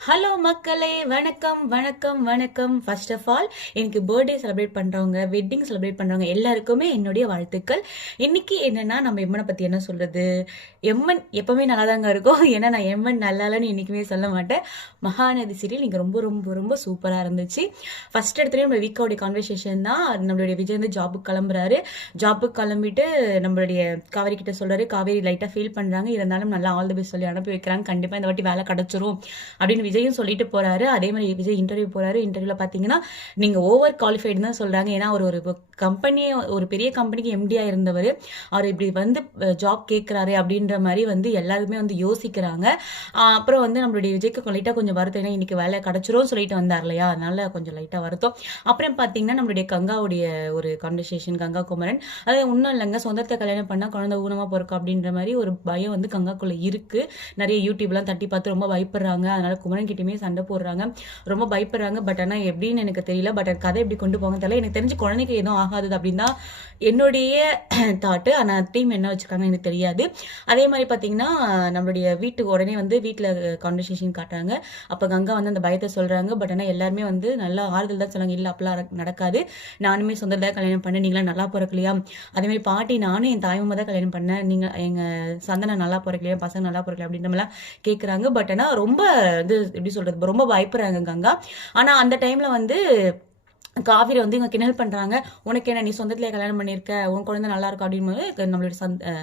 Hello மக்களே, வணக்கம் வணக்கம் வணக்கம். ஃபர்ஸ்ட் ஆஃப் ஆல் எனக்கு பர்த்டே செலிப்ரேட் பண்றவங்க, வெட்டிங் செலிப்ரேட் பண்றவங்க எல்லாருக்குமே என்னுடைய வாழ்த்துக்கள். இன்னைக்கு என்னன்னா, நம்ம எம்மனை பத்தி என்ன சொல்றது. எம்மன் எப்பவுமே நல்லா தாங்க இருக்கும். ஏன்னா நான் எம்மன் நல்லாலன்னு என்னைக்குமே சொல்ல மாட்டேன். மகாநதி சீரியல் நீங்க ரொம்ப ரொம்ப ரொம்ப சூப்பரா இருந்துச்சு. ஃபர்ஸ்ட் இடத்துல நம்ம வீக்கோடைய கான்வர்சேஷன் தான். நம்மளுடைய விஜய் வந்து ஜாபுக்கு கிளம்புறாரு. ஜாபுக்கு கிளம்பிட்டு நம்மளுடைய காவேரி கிட்ட சொல்றாரு. காவேரி லைட்டா ஃபீல் பண்றாங்க, இருந்தாலும் நல்லா ஆல் தி பெஸ்ட் சொல்லி அனுப்பி வைக்கிறாங்க. கண்டிப்பா இந்த வாட்டி வேலை கிடைச்சிரும் அப்படின்னு விஜயும் சொல்லிட்டு போறாரு. அதே மாதிரி விஜய் இன்டர்வியூ போறாரு. இன்டர்வியூல பாத்தீங்கன்னா நீங்க ஓவர் குவாலிஃபைடு தான் சொல்றாங்க. ஏன்னா அவர் ஒரு கம்பெனி, ஒரு பெரிய கம்பெனிக்கு எம்டியா இருந்தவர், அவர் இப்படி வந்து ஜாப் கேட்கிறாரு அப்படின்ற மாதிரி வந்து எல்லாருமே வந்து யோசிக்கிறாங்க. அப்புறம் வந்து நம்மளுடைய விஜய்க்கு லைட்டா கொஞ்சம் வருத்தம், ஏன்னா இன்னைக்கு வேலை கிடைச்சிரும் சொல்லிட்டு வந்தார் இல்லையா, அதனால கொஞ்சம் லைட்டா வருத்தம். அப்புறம் பாத்தீங்கன்னா நம்மளுடைய கங்காவுடைய ஒரு கான்வர்சேஷன், கங்கா குமரன், அது ஒன்றும் இல்லைங்க, சொந்தத்தை கல்யாணம் பண்ணா குழந்தை ஊனமா பிறக்கும் அப்படின்ற மாதிரி ஒரு பயம் வந்து கங்காக்குள்ள இருக்கு. நிறைய யூடியூப்லாம் தட்டி பார்த்து ரொம்ப பயப்படுறாங்க. அதனால குமரன் கிட்டயுமே சண்டை போடுறாங்க, ரொம்ப பயப்படுறாங்க. பட் ஆனால் எப்படின்னு எனக்கு தெரியல. பட் கதை எப்படி கொண்டு போங்க தெரியல. எனக்கு தெரிஞ்சு குழந்தைக்கு எதுவும் ஆகாது அப்படின்னு தான் என்னுடைய தாட்டு. ஆனால் டீம் என்ன வச்சிருக்காங்க எனக்கு தெரியாது. அதே மாதிரி பார்த்தீங்கன்னா நம்மளுடைய வீட்டுக்கு உடனே வந்து வீட்டில் கான்வர்சேஷன் காட்டுறாங்க. அப்போ கங்கா வந்து அந்த பயத்தை சொல்றாங்க. பட் ஆனால் எல்லாருமே வந்து நல்லா ஆறுதல் தான் சொல்றாங்க. இல்லை அப்பெல்லாம் நடக்காது, நானுமே சொந்தத்தை கல்யாணம் பண்ணேன், நீங்களாம் நல்லா பிறக்கலையா. அதே மாதிரி பாட்டி, நானும் என் தாய்மாமா தான் கல்யாணம் பண்ணேன், நீங்க எங்க சந்தனை நல்லா பிறக்கலையா, பசங்க நல்லா பிறக்கலையா அப்படின்ற மாதிரிலாம் கேட்குறாங்க. பட் ஆனால் ரொம்ப இது எப்படி சொல்றது, ரொம்ப பயப்படுறாங்க கங்கா. ஆனா அந்த டைம்ல வந்து காவிரி வந்து இவங்க கிண்டல் பண்றாங்க. உனக்கு என்ன, நீ சொந்தத்திலே கல்யாணம் பண்ணியிருக்க, உன் குழந்தை நல்லா இருக்கும் அப்படின்னு நம்மளுடைய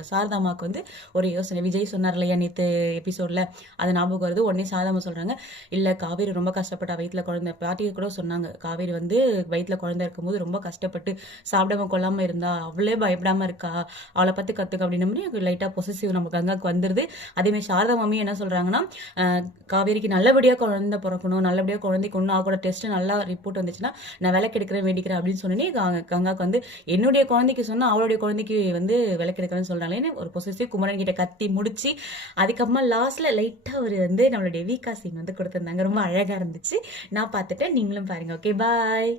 சாரதாமாவுக்கு வந்து ஒரு யோசனை. விஜய் சொன்னார் இல்லையா நேற்று எபிசோட்ல, அது ஞாபகம் வருது. உடனே சாரதாமா சொல்றாங்க, இல்ல காவேரி ரொம்ப கஷ்டப்பட்டா வயிற்றுல குழந்தை. பாட்டியை கூட சொன்னாங்க, காவேரி வந்து வயிற்றுல குழந்தை இருக்கும்போது ரொம்ப கஷ்டப்பட்டு சாப்பிடாம கொள்ளாம இருந்தா, அவளே பயப்படாம இருக்கா, அவளை பத்தி கத்துக்க அப்படின்ற மாதிரி லைட்டா பொசிசிவ் நம்ம கங்காக்கு வந்துருது. அதே மாதிரி சாரதாமாமி என்ன சொல்றாங்கன்னா, காவேரிக்கு நல்லபடியா குழந்தை பிறக்கணும், நல்லபடியா குழந்தைக்கு ஒன்றும் ஆகக்கூட, டெஸ்ட் நல்லா ரிப்போர்ட் வந்துச்சுன்னா நான் விளக்கெடுக்கிறேன் வேண்டிக்கிறேன் அப்படின்னு சொன்னே கங்காக்கு வந்து என்னுடைய குழந்தைக்கு சொன்னா அவளுடைய குழந்தைக்கு வந்து விளக்கெடுக்கிறேன்னு சொல்றாங்களேன்னு ஒரு பொசிசிவ் குமரன் கிட்ட கத்தி முடிச்சு, அதுக்கப்புறமா லாஸ்ட்ல லைட்டா ஒரு வந்து நம்மளுடைய வீக்கா சீன் வந்து கொடுத்திருந்தாங்க. ரொம்ப அழகா இருந்துச்சு. நான் பார்த்துட்டேன், நீங்களும் பாருங்க. ஓகே, பாய்.